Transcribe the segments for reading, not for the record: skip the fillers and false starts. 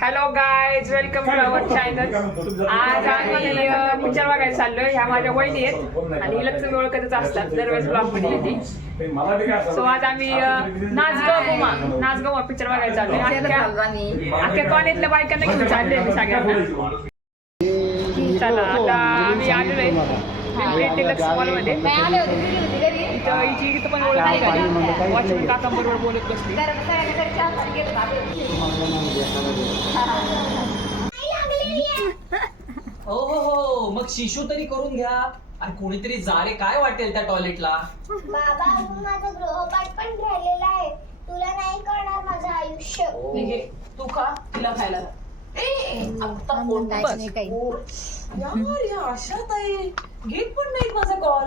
Hello guys, welcome to our channel. आज आम्ही picture बघायला चाललोय. ह्या माझ्या वहिनी आहेत आणि हिला तुम्ही ओळखतच असतात, दरवेळेस ब्लॉग मध्ये येते. सो आज आम्ही नाच गमा पिक्चर बघायला चाललोय. अख्ख्या कॉलेजल्या बायकांना घेऊन चाललोय मी सगळ्यांना. चला आता आम्ही आलेलो आहे डिलक्स मॉल मध्ये. इथं पण ओळख नाही, वॉचमन काकांबरोबर बोलत बसली. हो हो हो, मग शिशू तरी करून घ्या आणि कोणीतरी जा रे, काय वाटेल त्या टॉयलेटला. बाबा माझा गृहपाठ पण राहिलेला आहे, तुला नाही करणार माझं आयुष्य. तू खा, तिला खायला यार, या आशा ताई घेत पण नाही माझा कॉल.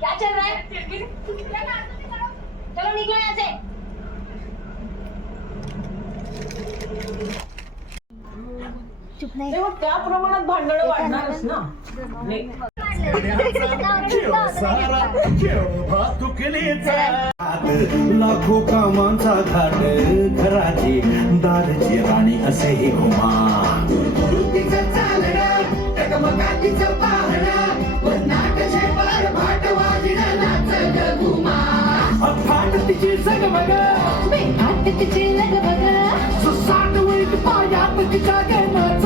क्या चल रहा है? चलो निकलो यहाँ से. तेव्हा त्या प्रमाणात भांडणं वाढणारच ना. लाखो कामांचा घाट घराची दारची राणी असे हे घुमा. तिची जगमग तिची लगबग साठ वैट पायात तिच्या गेनाच